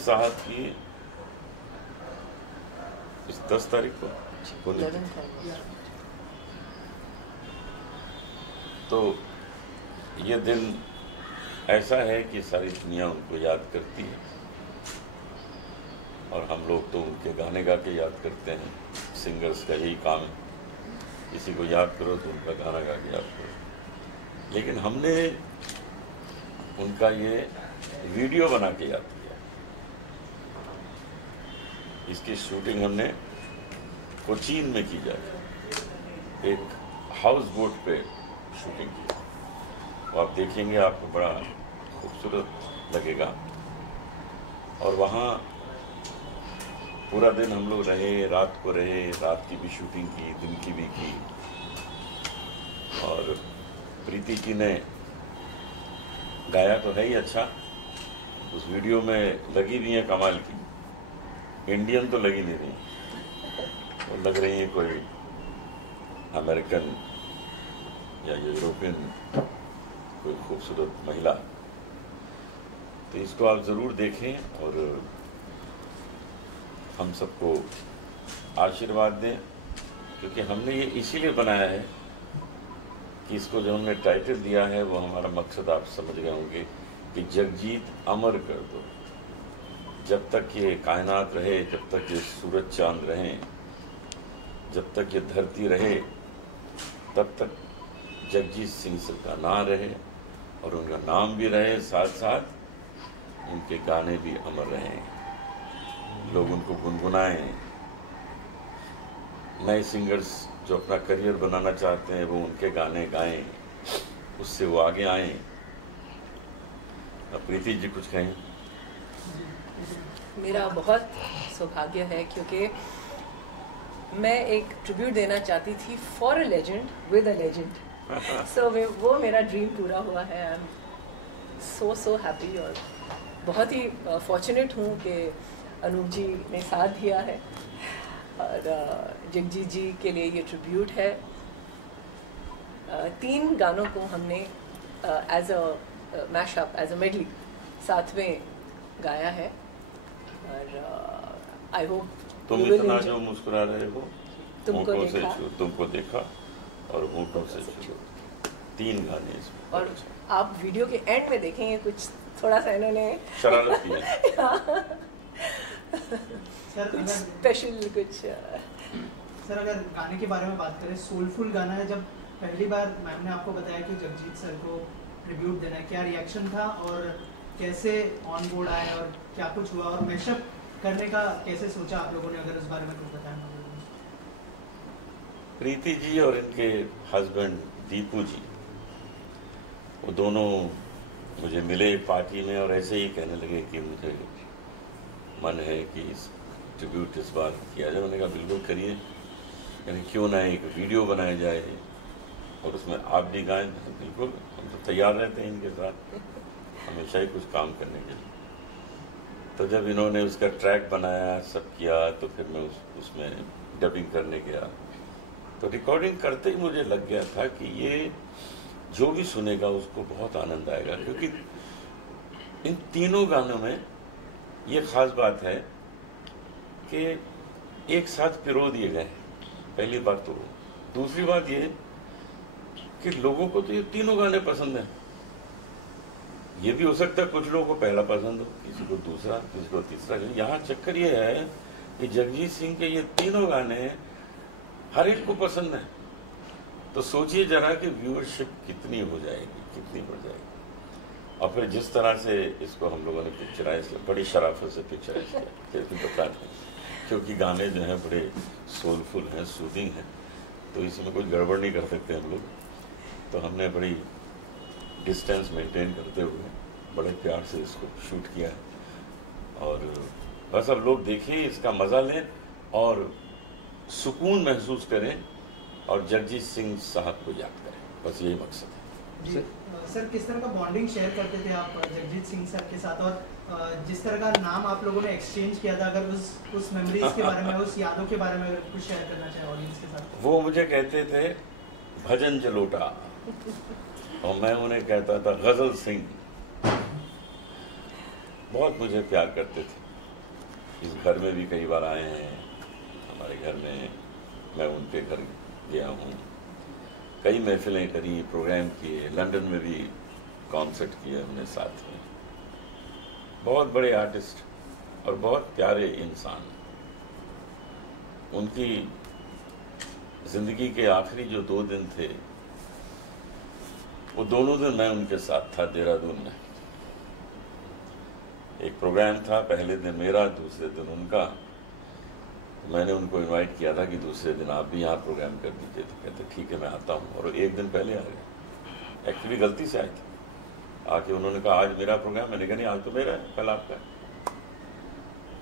साहब की इस 10 तारीख को तो ये दिन ऐसा है कि सारी दुनिया उनको याद करती है और हम लोग तो उनके गाने गा के याद करते हैं। सिंगर्स का यही काम है, किसी को याद करो तो उनका गाना गा के याद करो। लेकिन हमने उनका ये वीडियो बना के याद किया। इसकी शूटिंग हमने कोचीन में की जाए, एक हाउस बोट पे शूटिंग की। तो आप देखेंगे, आपको बड़ा खूबसूरत लगेगा। और वहाँ पूरा दिन हम लोग रहे, रात को रहे, रात की भी शूटिंग की, दिन की भी की। और प्रीति जी ने गाया तो है ही अच्छा, उस वीडियो में लगी भी है कमाल की। इंडियन तो लगी नहीं रही, वो लग रही है कोई अमेरिकन या यूरोपियन कोई खूबसूरत महिला। तो इसको आप ज़रूर देखें और हम सबको आशीर्वाद दें, क्योंकि हमने ये इसीलिए बनाया है कि इसको जो हमने टाइटल दिया है वो हमारा मकसद आप समझ गए होंगे कि जगजीत अमर कर दो। जब तक ये कायनात रहे, जब तक ये सूरज चांद रहें, जब तक ये धरती रहे, तब तक जगजीत सिंह सर का नाम रहे और उनका नाम भी रहे, साथ साथ उनके गाने भी अमर रहें, लोग उनको गुनगुनाएं। नए सिंगर्स जो अपना करियर बनाना चाहते हैं वो उनके गाने गाएं, उससे वो आगे आएं। अब प्रीति जी कुछ कहें। मेरा बहुत सौभाग्य है क्योंकि मैं एक ट्रिब्यूट देना चाहती थी for a legend with a legend. So वो मेरा ड्रीम पूरा हुआ है। आई एम सो हैप्पी और बहुत ही फॉर्चुनेट हूँ कि अनूप जी ने साथ दिया है और जगजीत जी के लिए ये ट्रिब्यूट है। 3 गानों को हमने as a mashup, as a medley साथ में गाया है और आई होप तुम इतना जो मुस्कुरा रहे हो, तुमको से तुमको देखा और होठों से छू, 3 गाने इसमें। और आप वीडियो के एंड में देखेंगे कुछ थोड़ा सा इन्होंने शरारत की है। कुछ स्पेशल कुछ। सर अगर गाने के बारे में बात करें, सोलफुल गाना है। जब पहली बार मैम ने आपको बताया कि जगजीत सर को ट्रिब्यूट देना है, क्या रिएक्शन था और कैसे ऑन बोर्ड आए और क्या कुछ हुआ और मैशअप करने का कैसे सोचा आप लोगों ने, अगर इस बारे में कुछ बताया। प्रीति जी और इनके हस्बैंड दीपू जी, वो दोनों मुझे मिले पार्टी में और ऐसे ही कहने लगे कि मुझे मन है कि इस ट्रिब्यूट इस बार किया जाए। मैंने कहा बिल्कुल करिए, यानी क्यों ना एक वीडियो बनाया जाए और उसमें आप भी गाएं। बिल्कुल, हम तो तैयार रहते हैं इनके साथ हमेशा ही कुछ काम करने के लिए। तो जब इन्होंने उसका ट्रैक बनाया, सब किया, तो फिर मैं उसमें डबिंग करने गया। तो रिकॉर्डिंग करते ही मुझे लग गया था कि ये जो भी सुनेगा उसको बहुत आनंद आएगा, क्योंकि इन तीनों गानों में ये खास बात है कि एक साथ पिरो दिए गए। पहली बात तो, दूसरी बात ये कि लोगों को तो ये तीनों गाने पसंद हैं। ये भी हो सकता है कुछ लोगों को पहला पसंद हो, किसी को दूसरा, किसी को तीसरा। यहाँ चक्कर ये है कि जगजीत सिंह के ये तीनों गाने हर एक को पसंद है। तो सोचिए जरा कि व्यूअरशिप कितनी हो जाएगी, कितनी बढ़ जाएगी। और फिर जिस तरह से इसको हम लोगों ने पिक्चराइज किया, बड़ी शराफत से पिक्चराइज किया, बता दें, क्योंकि गाने जो हैं बड़े सोलफुल हैं, सूदिंग हैं, तो इसमें कुछ गड़बड़ नहीं कर सकते हम लोग। तो हमने बड़ी डिस्टेंस मेंटेन करते हुए बड़े प्यार से इसको शूट किया है। और बस अब लोग देखें, इसका मज़ा लें और सुकून महसूस करें और जगजीत सिंह साहब को याद करें, बस यही मकसद है। जी सर, किस तरह का बॉन्डिंग शेयर करते थे आप जगजीत सिंह सर के साथ, और जिस तरह का नाम आप लोगों ने एक्सचेंज किया था, अगर उस मेमोरीज के बारे में, उस यादों के बारे में अगर कुछ शेयर करना चाहे ऑडियंस के साथ। वो मुझे कहते थे भजन जलोटा और मैं उन्हें कहता था गजल सिंह। बहुत मुझे प्यार करते थे। इस घर में भी कई बार आए हैं, हमारे घर में, मैं उनके घर गया हूँ, कई महफिलें करी, प्रोग्राम किए, लंदन में भी कॉन्सर्ट किए हमने साथ में। बहुत बड़े आर्टिस्ट और बहुत प्यारे इंसान। उनकी जिंदगी के आखिरी जो 2 दिन थे, वो दोनों दिन मैं उनके साथ था देहरादून में। एक प्रोग्राम था, पहले दिन मेरा, दूसरे दिन उनका। मैंने उनको इनवाइट किया था कि दूसरे दिन आप भी यहाँ प्रोग्राम कर दीजिए, तो कहते ठीक है मैं आता हूँ, और 1 दिन पहले आ गए। एक्चुअली गलती से आए थे, आके उन्होंने कहा आज मेरा प्रोग्राम, मैंने कहा नहीं आज तो मेरा है, कल आपका है।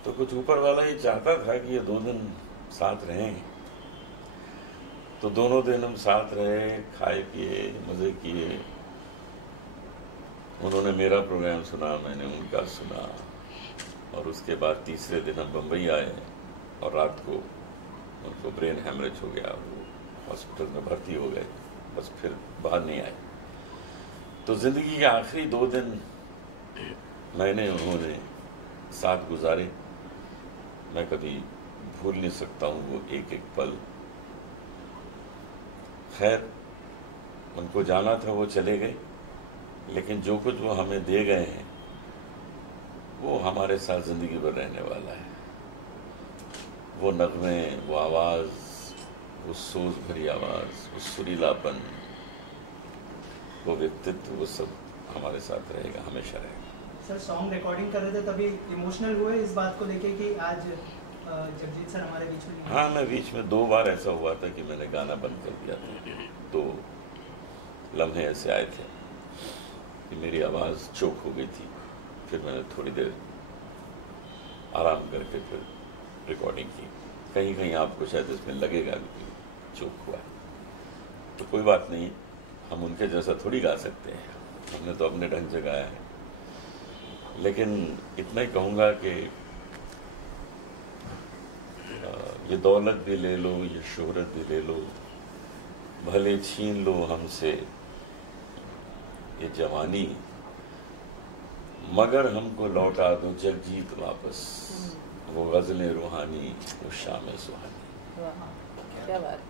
तो कुछ ऊपर वाला ये चाहता था कि ये 2 दिन साथ रहें, तो दोनों दिन हम साथ रहे, खाए पिए, मजे किए। उन्होंने मेरा प्रोग्राम सुना, मैंने उनका सुना, और उसके बाद तीसरे दिन हम बम्बई आए और रात को उनको ब्रेन हैमरेज हो गया, वो हॉस्पिटल में भर्ती हो गए, बस फिर बाहर नहीं आए। तो जिंदगी के आखिरी 2 दिन मैंने उन्होंने साथ गुजारे, मैं कभी भूल नहीं सकता हूँ वो एक एक पल। खैर, उनको जाना था, वो चले गए, लेकिन जो कुछ वो हमें दे गए हैं वो हमारे साथ जिंदगी भर रहने वाला है। वो नगमे, वो आवाज़, वो सोच भरी आवाज़, वो सुरीलापन, वो व्यक्तित्व, वो सब हमारे साथ रहेगा, हमेशा रहेगा। सर, सॉन्ग रिकॉर्डिंग कर रहे थे तभी इमोशनल हुए इस बात को लेके कि आज जगजीत सर हमारे बीच में? हाँ, मैं बीच में 2 बार ऐसा हुआ था कि मैंने गाना बंद कर दिया था। 2 लम्हे ऐसे आए थे कि मेरी आवाज़ चोक हो गई थी, फिर मैंने थोड़ी देर आराम करके फिर रिकॉर्डिंग की। कहीं कहीं आपको शायद इसमें लगेगा कि चोक हुआ है, तो कोई बात नहीं, हम उनके जैसा थोड़ी गा सकते हैं, हमने तो अपने ढंग से गाया है। लेकिन इतना ही कहूँगा कि ये दौलत भी ले लो, ये शोहरत भी ले लो, भले छीन लो हमसे ये जवानी, मगर हमको लौटा दो जगजीत वापस, वो गज़लें रूहानी, वो शाम सुहानी। क्या बात।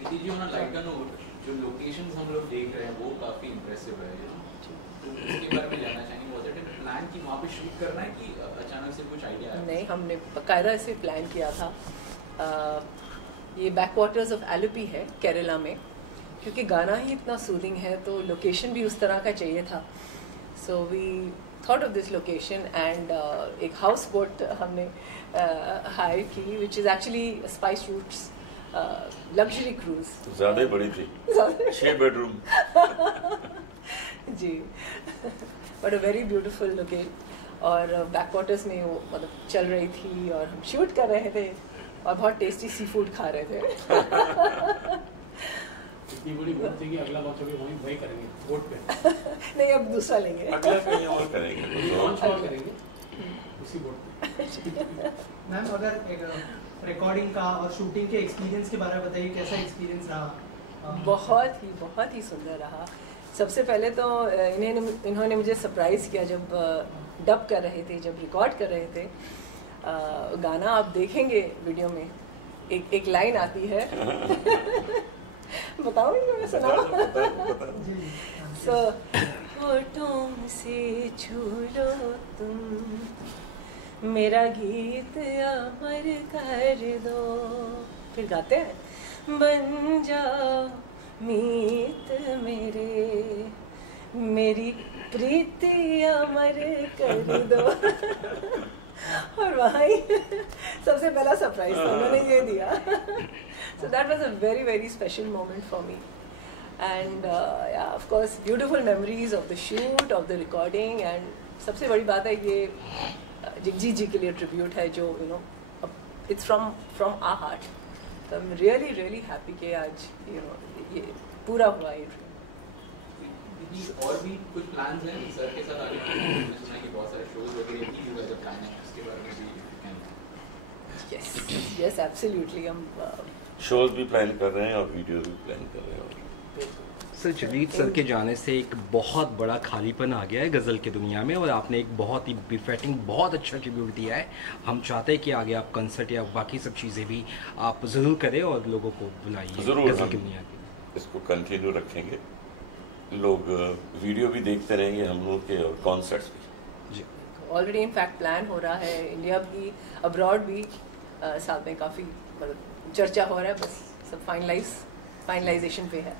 विधि जी, ऑन अ लाइटर नोट, जो लोकेशंस हम लोग देख रहे हैं वो काफ़ी इम्प्रेसिव है, तो उसके बारे में जानना चाहेंगे। वाज इट प्लान कि वहाँ पे शूट करना है कि अचानक से कुछ आइडिया आया? नहीं, हमने बाकायदा इसे प्लान किया था। ये बैकवाटर्स ऑफ एलोपी है केरला में, क्योंकि गाना ही इतना सूदिंग है तो लोकेशन भी उस तरह का चाहिए था। So we thought of this location and एक हाउस बोट हमने हायर की, which is actually spice routes luxury cruise. ज़्यादा ही बड़ी थी, 6 बेडरूम जी। But a very beautiful location, और बैकवाटर्स में वो मतलब चल रही थी और हम शूट कर रहे थे और बहुत टेस्टी सी फूड खा रहे थे। इतनी बड़ी बोट थी कि अगला बार कभी वही करेंगे बोट पे। नहीं, अब दूसरा लेंगे, अगला कहीं और करेंगे, लॉन्च और करेंगे उसी बोट पे। मैम, अगर एक रिकॉर्डिंग का और शूटिंग के एक्सपीरियंस के बारे में बताइए, कैसा एक्सपीरियंस रहा? बहुत ही सुंदर रहा। सबसे पहले तो इन्होंने मुझे सरप्राइज़ किया जब डब कर रहे थे, जब रिकॉर्ड कर रहे थे। गाना आप देखेंगे वीडियो में, एक लाइन आती है बताऊंगी मैं, सुनाओ। सो होठों से छू लो तुम, मेरा गीत अमर कर दो। फिर गाते हैं, बन जाओ मीत मेरे, मेरी प्रीति अमर कर दो। और वहाँ सबसे पहला सरप्राइज था, उन्होंने ये दिया। So that was a very very special moment for me, end of course beautiful memories of the shoot, of the recording. And सबसे बड़ी बात है ये जगजीत जी के लिए ट्रिब्यूट है, जो you know it's from our heart. तो I am really really happy कि आज यू नो ये पूरा हुआ ये ड्रीम। और भी कुछ प्लान्स हैं सर के साथ आगे? मैंने सुना है कि बहुत सारे शोज वगैरह भी हुए जब प्लान है, उसके बारे में भी यस एब्सोल्युटली। हम शोज भी प्लान कर रहे हैं और वीडियो भी प्लान कर रहे हैं। सर जगजीत सर के जाने से एक बहुत बड़ा खालीपन आ गया है गज़ल की दुनिया में, और आपने एक बहुत ही बिफेटिंग बहुत अच्छा ट्रिब्यूट दिया है। हम चाहते हैं कि आगे आप कंसर्ट या बाकी सब चीज़ें भी आप ज़रूर करें और लोगों को बुलाइए ज़रूर, गज़ल हम की दुनिया की। इसको कंटिन्यू रखेंगे, लोग वीडियो भी देखते रहेंगे हम लोग के और कॉन्सर्ट्स भी। जी ऑलरेडी इनफैक्ट प्लान हो रहा है, इंडिया भी अब्रॉड भी साथ में काफ़ी मतलब चर्चा हो रहा है, बस सब फाइनलाइजेशन पे है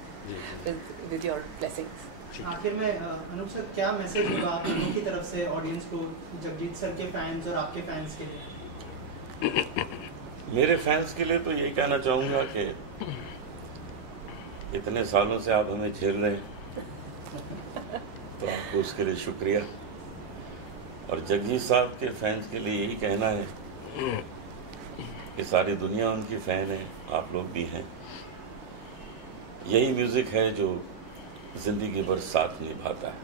with your blessings. आखिर में अनूप सर क्या मैसेज होगा आप लोगों की तरफ से ऑडियंस को, जगजीत सर के फैंस और आपके फैंस के लिए? मेरे फैंस के लिए तो यही कहना चाहूँगा कि इतने सालों से आप हमें झेल रहे हैं तो आपको उसके लिए शुक्रिया, और जगजीत साहब के फैंस के लिए यही कहना है कि सारी दुनिया उनकी फ़ैन है, आप लोग भी हैं। यही म्यूज़िक है जो ज़िंदगी भर साथ निभाता है।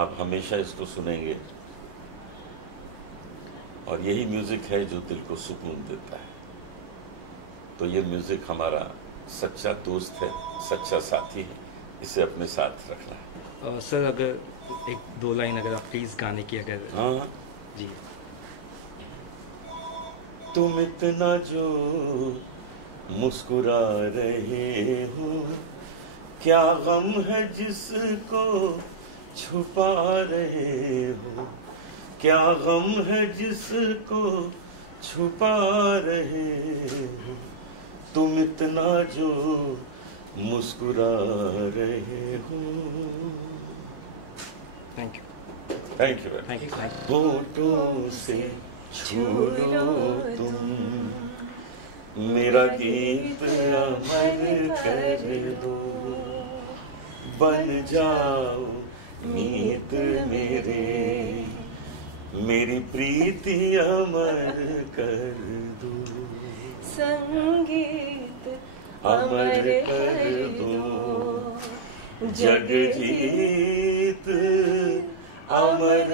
आप हमेशा इसको सुनेंगे, और यही म्यूज़िक है जो दिल को सुकून देता है। तो ये म्यूज़िक हमारा सच्चा दोस्त है, सच्चा साथी है, इसे अपने साथ रखना है। सर अगर एक दो लाइन अगर आप प्लीज़ गाने की अगर। हाँ जी। तुम इतना जो मुस्कुरा रहे हो, क्या गम है जिसको छुपा रहे हो, क्या गम है जिसको छुपा रहे हो, तुम इतना जो मुस्कुरा रहे हो। Thank you. Thank you. Thank you. होठों से छू लो तुम, मेरा गीत अमर कर दो, बन जाओ मीत मेरे, मेरी प्रीति अमर कर दो, संगीत अमर कर दो, जगजीत अमर